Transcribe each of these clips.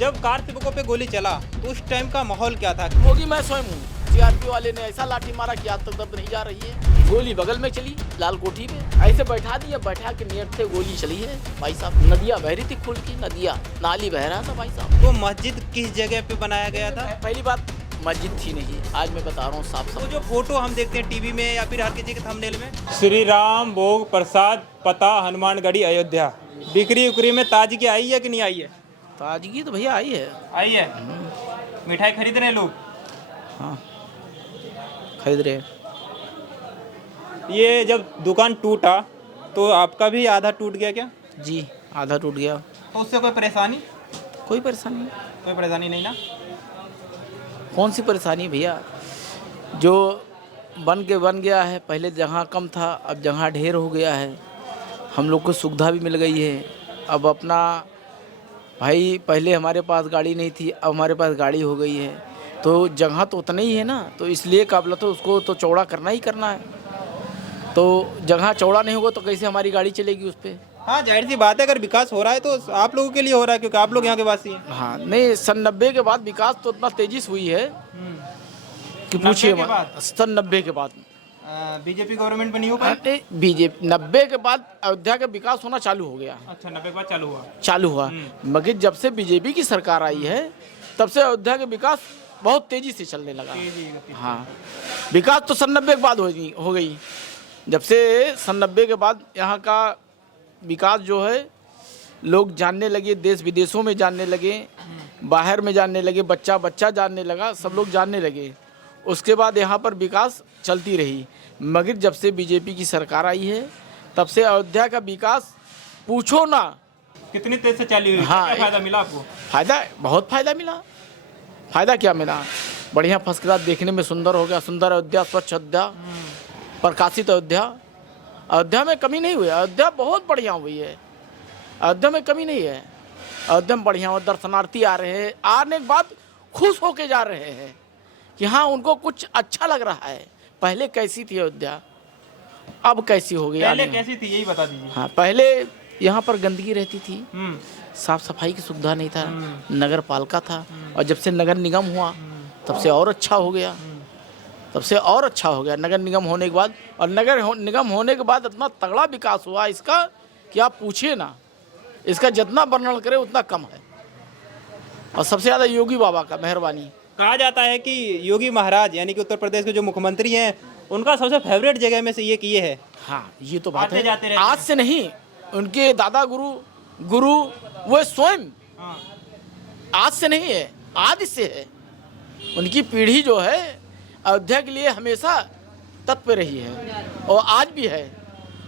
जब कार सेवकों पे गोली चला तो उस टाइम का माहौल क्या था? होगी मैं स्वयं हूँ। सीआरपी वाले ने ऐसा लाठी मारा कि आज तक दर्द नहीं जा रही है। गोली बगल में चली लाल कोठी पे, ऐसे बैठा दिया, बैठा के नियत से गोली चली है भाई साहब। नदियाँ बह रही थी खुल की, नदियाँ नाली बह रहा था भाई साहब। तो मस्जिद किस जगह पे बनाया गया था? पहली बात मस्जिद थी नहीं, आज मैं बता रहा हूँ साफ तो साफ। जो फोटो हम देखते हैं टीवी में या फिर हर किसी के थंबनेल में, श्री राम भोग प्रसाद पता हनुमानगढ़ी अयोध्या, बिक्री उकरी में ताजगी आई है कि नहीं आई है? ताजगी तो भैया आई है। आई है। मिठाई खरीद रहे हैं लोग। हाँ खरीद रहे हैं। ये जब दुकान टूटा तो आपका भी आधा टूट गया क्या? जी आधा टूट गया। तो उससे कोई परेशानी? कोई परेशानी नहीं। कोई परेशानी नहीं ना। कौन सी परेशानी भैया, जो बन गया है। पहले जगह कम था, अब जगह ढेर हो गया है। हम लोग को सुविधा भी मिल गई है। अब अपना भाई, पहले हमारे पास गाड़ी नहीं थी, अब हमारे पास गाड़ी हो गई है, तो जगह तो उतना ही है ना, तो इसलिए काबिल तो उसको तो चौड़ा करना ही करना है। तो जगह चौड़ा नहीं होगा तो कैसे हमारी गाड़ी चलेगी उस पर? हाँ, जाहिर सी बात है, अगर विकास हो रहा है तो आप लोगों के लिए हो रहा है क्योंकि आप लोग यहाँ के वासी हैं। हाँ नहीं, सन 90 के बाद विकास तो उतना तेजी से हुई है कि पूछिए 90 के बाद? सन 90 के बाद बीजेपी गवर्नमेंट में नहीं हो पाई? बीजेपी 90 के बाद अयोध्या का विकास होना चालू हो गया। अच्छा, 90 के बाद चालू हुआ। मगर जब से बीजेपी की सरकार आई है तब से अयोध्या का विकास बहुत तेजी से चलने लगा। हाँ, विकास तो सन 90 के बाद हो गई। जब से सन 90 के बाद यहाँ का विकास जो है, लोग जानने लगे, देश विदेशों में जानने लगे, बाहर में जानने लगे, बच्चा जानने लगा, सब लोग जानने लगे। उसके बाद यहाँ पर विकास चलती रही। मगर जब से बीजेपी की सरकार आई है तब से अयोध्या का विकास पूछो ना। कितनी तेज से चली हुई? हाँ, क्या फायदा मिला आपको? फायदा बहुत फायदा मिला। फायदा क्या मिला? बढ़िया फर्स्ट क्लास, देखने में सुंदर हो गया। सुंदर अयोध्या, स्वच्छ अयोध्या, प्रकाशित अयोध्या। अयोध्या में कमी नहीं हुई। अयोध्या बहुत बढ़िया हुई है। अयोध्या में कमी नहीं है। अयोध्या में बढ़िया हो, दर्शनार्थी आ रहे हैं, आने के बाद खुश होके जा रहे हैं कि हाँ, उनको कुछ अच्छा लग रहा है। पहले कैसी थी अयोध्या, अब कैसी हो गई? पहले कैसी थी यही बता दीजिए। हाँ, पहले यहाँ पर गंदगी रहती थी, साफ सफाई की सुविधा नहीं था, नगर पालिका था। और जब से नगर निगम हुआ तब से और अच्छा हो गया। तब से और अच्छा हो गया नगर निगम होने के बाद। और निगम होने के बाद इतना तगड़ा विकास हुआ इसका कि आप पूछिए ना। इसका जितना वर्णन करें उतना कम है। और सबसे ज़्यादा योगी बाबा का मेहरबानी। कहा जाता है कि योगी महाराज यानी कि उत्तर प्रदेश के जो मुख्यमंत्री हैं, उनका सबसे फेवरेट जगह में से ये किए है। हाँ, ये तो बात आते जाते है। रहते आज से नहीं, उनके दादा गुरु वो स्वयं आज से नहीं है, आदि से है। उनकी पीढ़ी जो है अयोध्या के लिए हमेशा तत्पर रही है और आज भी है,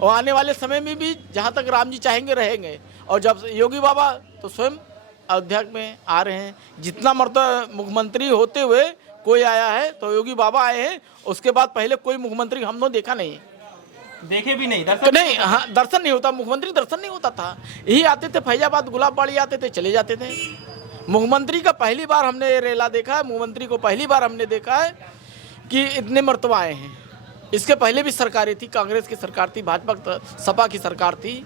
और आने वाले समय में भी जहाँ तक राम जी चाहेंगे रहेंगे। और जब योगी बाबा तो स्वयं अयोध्या में आ रहे हैं। जितना मर्तबा मुख्यमंत्री होते हुए कोई आया है तो योगी बाबा आए हैं। उसके बाद पहले कोई मुख्यमंत्री हमने देखा नहीं, देखे भी नहीं, तो दर्शन नहीं। हाँ, दर्शन नहीं होता, मुख्यमंत्री दर्शन नहीं होता था। यही आते थे फैजाबाद, गुलाबबाड़ी आते थे, चले जाते थे। मुख्यमंत्री का पहली बार हमने रेला देखा है। मुख्यमंत्री को पहली बार हमने देखा है कि इतने मर्तबा आए हैं। इसके पहले भी सरकारें थी, कांग्रेस की सरकार थी, भाजपा सपा की सरकार थी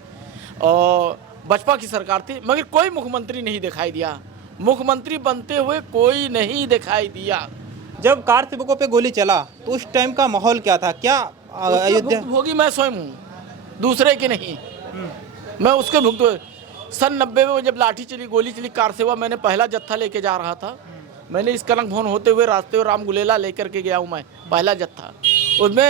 और बसपा की सरकार थी, मगर कोई मुख्यमंत्री नहीं दिखाई दिया। मुख्यमंत्री बनते हुए कोई नहीं दिखाई दिया। जब कार सेवकों पे गोली चला तो उस टाइम का माहौल क्या था? क्या अयोध्या भुक्तभोगी मैं स्वयं हूँ, दूसरे के नहीं। मैं उसके भुक्त। सन 90 में जब लाठी चली, गोली चली, कार सेवा, मैंने पहला जत्था लेके जा रहा था। मैंने इस कलंक भवन होते हुए रास्ते और राम गुलेला लेकर के गया हूँ मैं, पहला जत्था। उसमें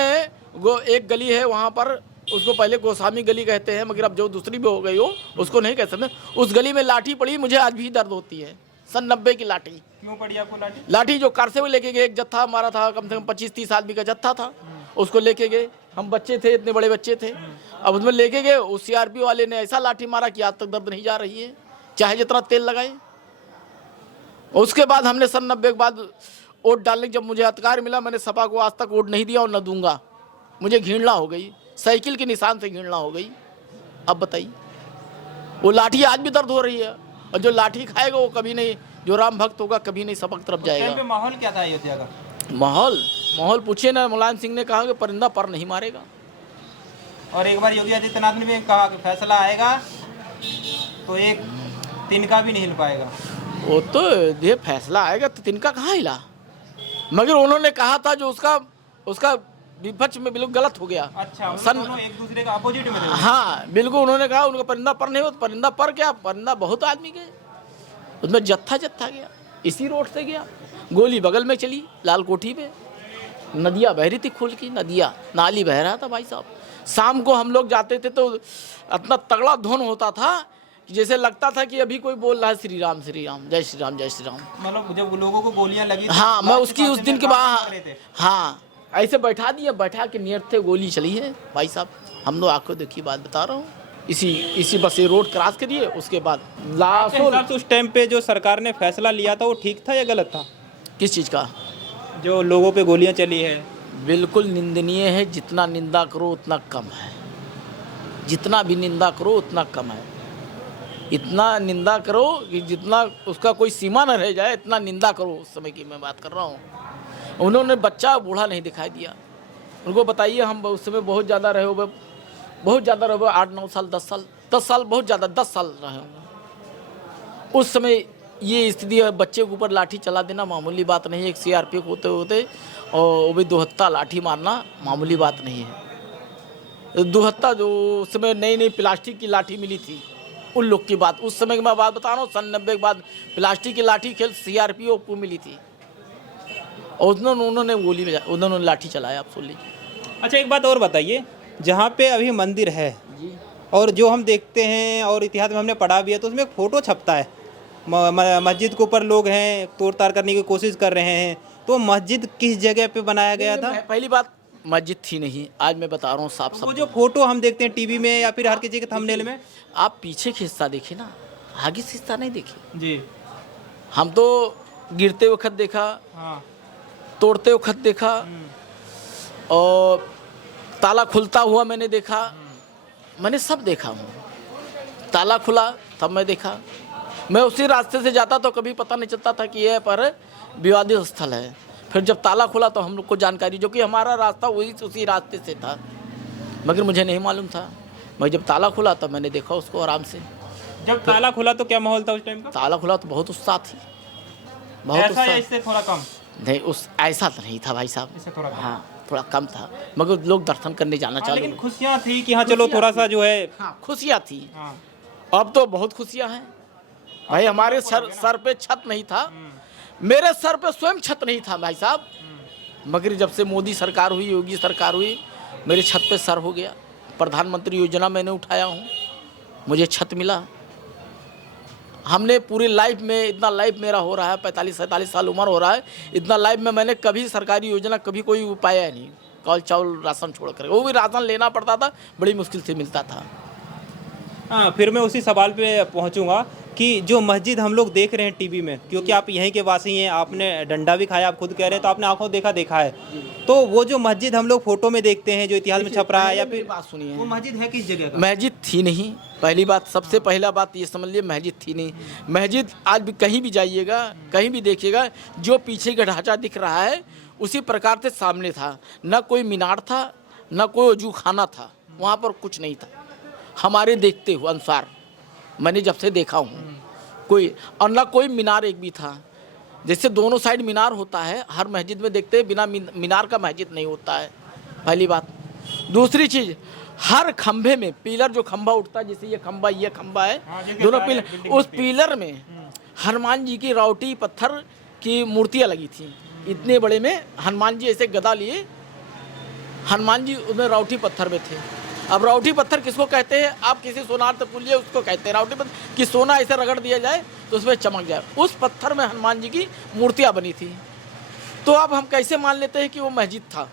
एक गली है वहाँ पर, उसको पहले गोस्वामी गली कहते हैं, मगर अब जो दूसरी भी हो गई हो उसको नहीं कह सकते। उस गली में लाठी पड़ी, मुझे आज भी दर्द होती है। सन 90 की लाठी। क्यों पड़ी आपको लाठी? लाठी जो कार से वो लेके गए, एक जत्था हमारा था, कम से कम 25-30 आदमी का जत्था था। उसको लेके गए, हम बच्चे थे, इतने बड़े बच्चे थे। अब उसमें लेके गए, उस सीआरपी वाले ने ऐसा लाठी मारा कि आज तक दर्द नहीं जा रही है, चाहे जितना तेल लगाए। उसके बाद हमने सन 90 के बाद वोट डालने, जब मुझे अधिकार मिला, मैंने सपा को आज तक वोट नहीं दिया और न दूंगा। मुझे घृणा हो गई, साइकिल के निशान से घृणा हो गई। अब बताइए, वो लाठी आज भी दर्द हो रही है। और जो लाठी खाएगा वो कभी नहीं, जो राम भक्त होगा कभी नहीं सपक तरफ जाएगा। माहौल क्या था अयोध्या का? माहौल पूछिए ना। मुलायम सिंह ने कहा कि परिंदा पर नहीं मारेगा। और एक बार योगी आदित्यनाथ ने भी कहा कि फैसला आएगा तो एक तिनका भी नहीं हिल पाएगा। वो तो ये फैसला आएगा तो तिनका कहाँ हिला, मगर उन्होंने कहा था जो उसका विपक्ष में बिल्कुल गलत हो गया। अच्छा, सन एक दूसरे का अपोजिट में थे। हाँ बिल्कुल, उन्होंने कहा उनका परिंदा पर नहीं हो, परिंदा पर क्या, परिंदा बहुत आदमी गए, उसमें जत्था गया, इसी रोड से गया, गोली बगल में चली लाल कोठी पे, नदियाँ बह रही थी खुल की, नदियाँ नाली बह रहा था भाई साहब। शाम को हम लोग जाते थे तो इतना तगड़ा धुन होता था कि जैसे लगता था कि अभी कोई बोल रहा है श्री राम जय श्री राम, जय श्री राम। मतलब जब लोगों को गोलियां लगी हाँ, मैं उसकी उस दिन के बाद हाँ ऐसे बैठा के नियर थे, गोली चली है भाई साहब, हम लोग आंखों देखी बात बता रहा हूँ। इसी बस ये रोड क्रॉस करिए, उसके बाद लाशों। उस टाइम पे जो सरकार ने फैसला लिया था वो ठीक था या गलत था? किस चीज़ का? जो लोगों पे गोलियां चली है। बिल्कुल निंदनीय है, जितना निंदा करो उतना कम है, जितना भी निंदा करो उतना कम है। इतना निंदा करो कि जितना उसका कोई सीमा न रह जाए, इतना निंदा करो। उस समय की मैं बात कर रहा हूँ। उन्होंने बच्चा बूढ़ा नहीं दिखाई दिया। उनको बताइए, हम उस समय बहुत ज़्यादा रहे हुए, 8-9 साल 10 साल बहुत ज़्यादा 10 साल रहे होंगे। उस समय ये स्थिति है, बच्चे के ऊपर लाठी चला देना मामूली बात नहीं है। एक CRPF होते और वो भी 2 हत्था लाठी मारना मामूली बात नहीं है। 2 हत्था जो उस समय नई प्लास्टिक की लाठी मिली थी, उन लोग की बात, उस समय की मैं बात बता रहा हूँ। सन 90 के बाद प्लास्टिक की लाठी खेल CRPF को मिली थी और उन्होंने गोली में उन्होंने लाठी चलाया। आप सुन लीजिए। अच्छा, एक बात और बताइए, जहाँ पे अभी मंदिर है और जो हम देखते हैं और इतिहास में हमने पढ़ा भी है, तो उसमें एक फ़ोटो छपता है, मस्जिद के ऊपर लोग हैं तोड़ ताड़ करने की कोशिश कर रहे हैं। तो मस्जिद किस जगह पे बनाया गया था? पहली बात, मस्जिद थी नहीं, आज मैं बता रहा हूँ साफ। वो जो फोटो हम देखते हैं टीवी में या फिर हर किसी के थंबनेल में, आप पीछे का हिस्सा देखिए ना, आगे से हिस्सा नहीं देखिए जी। हम तो गिरते वक्त देखा, हाँ। तोड़ते वक्त देखा और ताला खुलता हुआ मैंने देखा, मैंने सब देखा हूँ। ताला खुला तब मैं देखा, मैं उसी रास्ते से जाता तो कभी पता नहीं चलता था कि यह पर विवादित स्थल है। फिर जब ताला खुला तो हम लोग को जानकारी, जो कि हमारा रास्ता उसी रास्ते से था, मगर मुझे नहीं मालूम था। मैं जब ताला खुला तब मैंने देखा उसको आराम से। जब ताला खुला तो क्या माहौल था उस टाइम का? ताला खुला तो बहुत उत्साह थी, बहुत ऐसा उत्साह। या इससे थोड़ा कम? नहीं, ऐसा तो नहीं था भाई साहब, इससे थोड़ा कम। हाँ थोड़ा कम था, मगर लोग दर्शन करने जाना चालू। लेकिन खुशियाँ थी कि हाँ चलो थोड़ा सा जो है। हाँ खुशियाँ थी। हाँ। अब तो बहुत खुशियाँ हैं भाई। हमारे सर पे छत नहीं था, मेरे सर पे स्वयं छत नहीं था भाई साहब, मगर जब से मोदी सरकार हुई, योगी सरकार हुई, मेरे छत पे सर हो गया। प्रधानमंत्री योजना मैंने उठाया हूँ, मुझे छत मिला। हमने पूरी लाइफ में, इतना लाइफ मेरा हो रहा है, 45-47 साल उम्र हो रहा है, इतना लाइफ में मैंने कभी सरकारी योजना कभी कोई पाया नहीं। कल चावल राशन छोड़ कर, वो भी राशन लेना पड़ता था, बड़ी मुश्किल से मिलता था। हाँ, फिर मैं उसी सवाल पे पहुंचूंगा कि जो मस्जिद हम लोग देख रहे हैं टीवी में, क्योंकि आप यहीं के वासी हैं, आपने डंडा भी खाया, आप खुद कह रहे हैं, तो आपने आंखों देखा है। तो वो जो मस्जिद हम लोग फोटो में देखते हैं, जो इतिहास में छप रहा है, या फिर बात सुनिए, वो मस्जिद है किस जगह का? मस्जिद थी नहीं। पहली बात, सबसे पहला बात ये समझ लिए, मस्जिद थी नहीं। मस्जिद आज भी कहीं भी जाइएगा, कहीं भी देखिएगा, जो पीछे का ढांचा दिख रहा है उसी प्रकार से सामने था। न कोई मीनार था, न कोई वजू खाना था, वहाँ पर कुछ नहीं था। हमारे देखते हुए अनुसार, मैंने जब से देखा हूँ, कोई और ना कोई मीनार एक भी था। जैसे दोनों साइड मीनार होता है, हर मस्जिद में देखते हैं, बिना मीनार का मस्जिद नहीं होता है, पहली बात। दूसरी चीज़, हर खंभे में पिलर, जो खंभा उठता है, जैसे ये खंभा है, दोनों पिलर, उस पिलर में हनुमान जी की रावटी पत्थर की मूर्तियाँ लगी थी। इतने बड़े में हनुमान जी ऐसे गदा लिए, हनुमान जी उसमें रावटी पत्थर में थे। अब रावटी पत्थर किसको कहते हैं? आप किसी सोनार से पूछिए, उसको कहते हैं रावटी पत्थर। कि सोना ऐसे रगड़ दिया जाए तो उसमें चमक जाए। उस पत्थर में हनुमान जी की मूर्तियाँ बनी थी। तो अब हम कैसे मान लेते हैं कि वो मस्जिद था?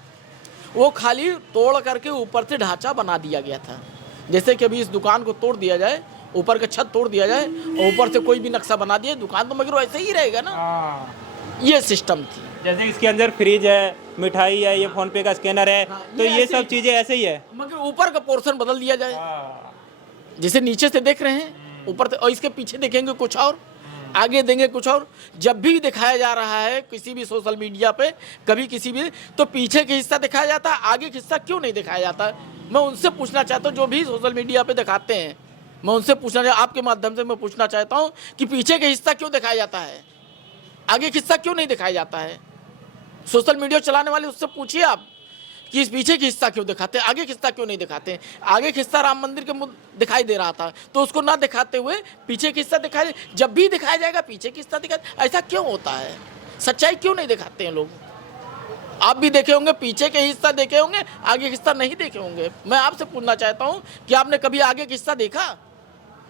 वो खाली तोड़ करके ऊपर से ढांचा बना दिया गया था। जैसे कि अभी इस दुकान को तोड़ दिया जाए, ऊपर का छत तोड़ दिया जाए और ऊपर से कोई भी नक्शा बना दिया, दुकान तो मगर वैसे ही रहेगा ना। ये सिस्टम थी। जैसे इसके अंदर फ्रिज है, मिठाई है, ये फोन पे का स्कैनर है, तो ये सब चीजें ऐसे ही है, मगर ऊपर का पोर्शन बदल दिया जाए। जैसे नीचे से देख रहे हैं, ऊपर से, और इसके पीछे देखेंगे कुछ और, आगे देंगे कुछ और। जब भी दिखाया जा रहा है किसी भी सोशल मीडिया पे, कभी किसी भी, तो पीछे का हिस्सा दिखाया जाता है, आगे का हिस्सा क्यों नहीं दिखाया जाता? मैं उनसे पूछना चाहता हूँ, जो भी सोशल मीडिया पे दिखाते हैं, मैं उनसे पूछना, आपके माध्यम से मैं पूछना चाहता हूँ कि पीछे का हिस्सा क्यों दिखाया जाता है, आगे का हिस्सा क्यों नहीं दिखाया जाता है। सोशल मीडिया चलाने वाले उससे पूछिए आप कि इस पीछे का हिस्सा क्यों दिखाते हैं, आगे का हिस्सा क्यों नहीं दिखाते। आगे का हिस्सा राम मंदिर के दिखाई दे रहा था, तो उसको ना दिखाते हुए पीछे का हिस्सा दिखाई, जब भी दिखाया जाएगा पीछे का हिस्सा दिखाए, ऐसा क्यों होता है। सच्चाई क्यों नहीं दिखाते हैं लोग। आप भी देखे होंगे, पीछे के हिस्सा देखे होंगे, आगे का हिस्सा नहीं देखे होंगे। मैं आपसे पूछना चाहता हूँ कि आपने कभी आगे का हिस्सा देखा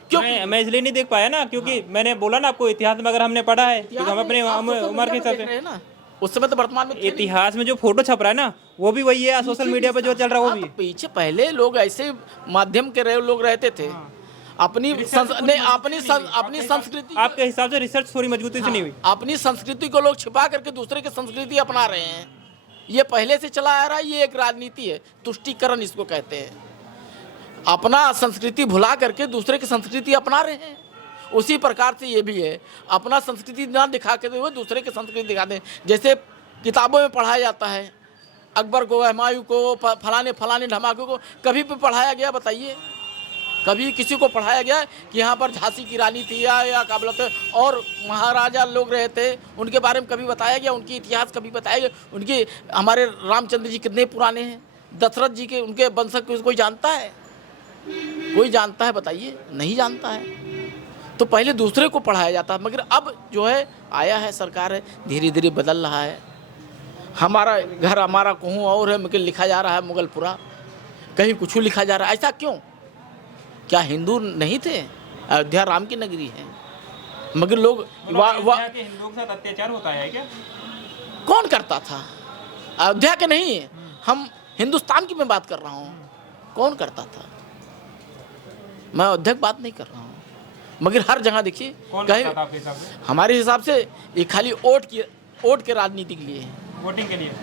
क्यों। मैं इसलिए नहीं देख पाया ना, क्योंकि मैंने बोला ना आपको, इतिहास में अगर हमने पढ़ा है, क्योंकि हम अपने उम्र के हिसाब से ना, उस समय तो वर्तमान में थे नहीं। इतिहास में जो फोटो छप रहा है ना, वो भी वही है, सोशल मीडिया पे जो चल रहा है वो भी। तो पीछे पहले लोग ऐसे माध्यम के लोग रहते थे, अपनी संस्कृति, आपके हिसाब से रिसर्च थोड़ी मजबूती से नहीं हुई। अपनी संस्कृति को लोग छिपा करके दूसरे की संस्कृति अपना रहे हैं। ये पहले से चला आ रहा है, ये एक राजनीति है, तुष्टीकरण इसको कहते हैं। अपना संस्कृति भुला करके दूसरे की संस्कृति अपना रहे हैं। उसी प्रकार से ये भी है, अपना संस्कृति ना दिखा के हुए दूसरे की संस्कृति दिखाते हैं। जैसे किताबों में पढ़ाया जाता है, अकबर को, हुमायूं को, फलाने फलाने धमाके को कभी भी पढ़ाया गया, बताइए कभी किसी को पढ़ाया गया कि यहाँ पर झांसी की रानी थी या क्या बोलते और महाराजा लोग रहे थे, उनके बारे में कभी बताया गया, उनकी इतिहास कभी बताया गया। उनके हमारे रामचंद्र जी कितने पुराने हैं, दशरथ जी के, उनके वंशज कोई जानता है, कोई जानता है, बताइए, नहीं जानता है। तो पहले दूसरे को पढ़ाया जाता है, मगर अब जो है आया है, सरकार है, धीरे धीरे बदल रहा है। हमारा घर हमारा कहूँ और है, मगर लिखा जा रहा है मुगलपुरा, कहीं कुछ लिखा जा रहा है। ऐसा क्यों? क्या हिंदू नहीं थे? अयोध्या राम की नगरी है, मगर लोग हिंदुओं के साथ अत्याचार होता है क्या? कौन करता था? अयोध्या के नहीं, हम हिंदुस्तान की मैं बात कर रहा हूँ। कौन करता था? मैं अयोध्या की बात नहीं कर रहा हूँ, मगर हर जगह देखिए कहीं हमारे हिसाब से ये खाली वोट के राजनीति के लिए है,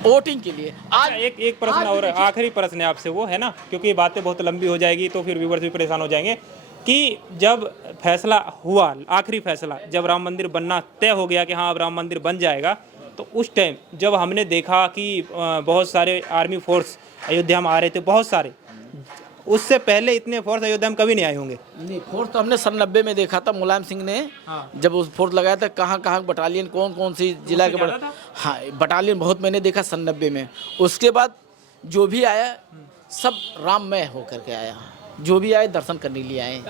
वोटिंग के लिए। आज एक प्रश्न और आखिरी प्रश्न है आपसे, वो है ना, क्योंकि बातें बहुत लंबी हो जाएगी तो फिर व्यूअर्स भी परेशान हो जाएंगे, कि जब फैसला हुआ, आखिरी फैसला, जब राम मंदिर बनना तय हो गया कि हाँ अब राम मंदिर बन जाएगा, तो उस टाइम जब हमने देखा कि बहुत सारे आर्मी फोर्स अयोध्या में आ रहे थे, बहुत सारे, उससे पहले इतने फोर्स अयोध्या में कभी नहीं आए होंगे। नहीं, फोर्स तो हमने 90 में देखा था, मुलायम सिंह ने जब उस फोर्स लगाया था, कहाँ कहाँ बटालियन, कौन कौन सी जिला के हाँ बटालियन बहुत मैंने देखा 90 में। उसके बाद जो भी आया सब राममय होकर के आया, जो भी आए दर्शन करने के लिए आए,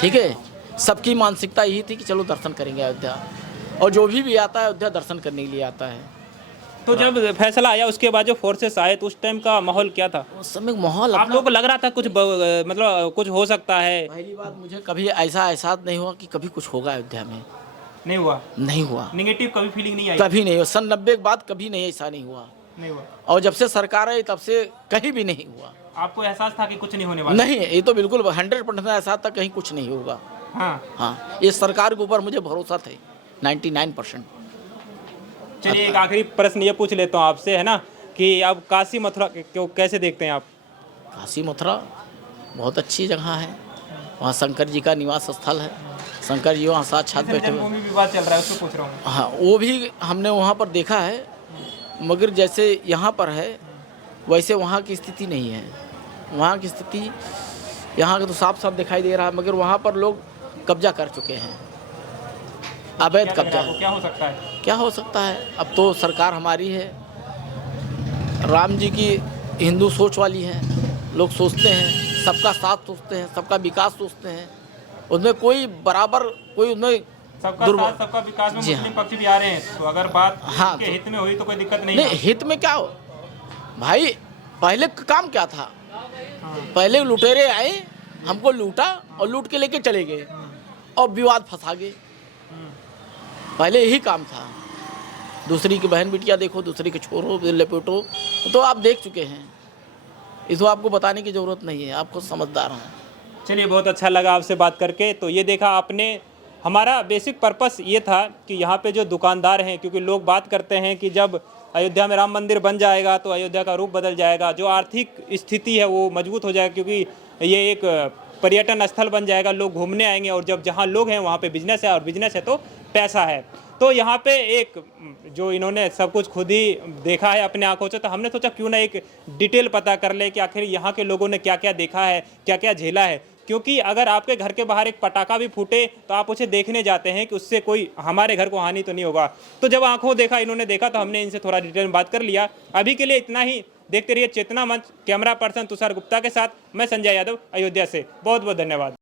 ठीक है। सबकी मानसिकता यही थी कि चलो दर्शन करेंगे अयोध्या, और जो भी आता है अयोध्या दर्शन करने के लिए आता है। तो जब फैसला आया उसके बाद जो फोर्सेस आए, तो उस टाइम का माहौल क्या था? उस समय माहौल आप लोगों को लग रहा था कुछ मतलब कुछ हो सकता है? पहली बात, मुझे कभी ऐसा एहसास नहीं हुआ कि कभी कुछ होगा अयोध्या में। नहीं हुआ? नहीं हुआ। नेगेटिव कभी फीलिंग नहीं आई? कभी नहीं हुआ। 90 के बाद कभी नहीं, ऐसा नहीं हुआ। और जब से सरकार आई तब से कहीं भी नहीं हुआ। आपको एहसास था कि कुछ नहीं होने वाला? नहीं, ये तो बिल्कुल 100% एहसास था कहीं कुछ नहीं होगा। हाँ, ये सरकार के ऊपर मुझे भरोसा था 99%। चलिए एक आखिरी प्रश्न ये पूछ लेता हूँ आपसे, है ना, कि अब काशी मथुरा क्यों कैसे देखते हैं आप? काशी मथुरा बहुत अच्छी जगह है, वहाँ शंकर जी का निवास स्थल है, शंकर जी वहाँ साक्षात बैठे हुए। विवाद चल रहा है, उसको पूछ रहा हूँ। हाँ, वो भी हमने वहाँ पर देखा है, मगर जैसे यहाँ पर है वैसे वहाँ की स्थिति नहीं है। वहाँ की स्थिति यहाँ का तो साफ साफ दिखाई दे रहा है, मगर वहाँ पर लोग कब्जा कर चुके हैं, अवैध कब्जा। क्या हो सकता है? क्या हो सकता है? अब तो सरकार हमारी है, राम जी की हिंदू सोच वाली है, लोग सोचते हैं सबका साथ सोचते हैं, सबका विकास सोचते हैं, उसमें कोई बराबर कोई उसमें सबका साथ सबका विकास में मुस्लिम पक्ष भी आ रहे हैं, तो अगर बात हाँ के हित में हुई तो कोई दिक्कत नहीं। नहीं, हित में क्या हो भाई, पहले काम क्या था? पहले लुटेरे आए, हमको लूटा और लूट के लेके चले गए और विवाद फंसा गए। पहले यही काम था। दूसरी की बहन बिटिया देखो, दूसरी के छोरो लपेटो, तो आप देख चुके हैं, इसको आपको बताने की ज़रूरत नहीं है, आपको समझदार हैं। चलिए, बहुत अच्छा लगा आपसे बात करके। तो ये देखा आपने, हमारा बेसिक पर्पस ये था कि यहाँ पे जो दुकानदार हैं, क्योंकि लोग बात करते हैं कि जब अयोध्या में राम मंदिर बन जाएगा तो अयोध्या का रूप बदल जाएगा, जो आर्थिक स्थिति है वो मजबूत हो जाएगा, क्योंकि ये एक पर्यटन स्थल बन जाएगा, लोग घूमने आएंगे, और जब जहाँ लोग हैं वहाँ पे बिजनेस है, और बिजनेस है तो पैसा है। तो यहाँ पे एक जो इन्होंने सब कुछ खुद ही देखा है अपने आंखों से, तो हमने सोचा क्यों ना एक डिटेल पता कर ले कि आखिर यहाँ के लोगों ने क्या क्या देखा है, क्या क्या झेला है। क्योंकि अगर आपके घर के बाहर एक पटाखा भी फूटे तो आप उसे देखने जाते हैं कि उससे कोई हमारे घर को हानि तो नहीं होगा। तो जब आंखों देखा इन्होंने देखा तो हमने इनसे थोड़ा डिटेल में बात कर लिया। अभी के लिए इतना ही। देखते रहिए चेतना मंच। कैमरा पर्सन तुषार गुप्ता के साथ मैं संजय यादव, अयोध्या से। बहुत बहुत धन्यवाद।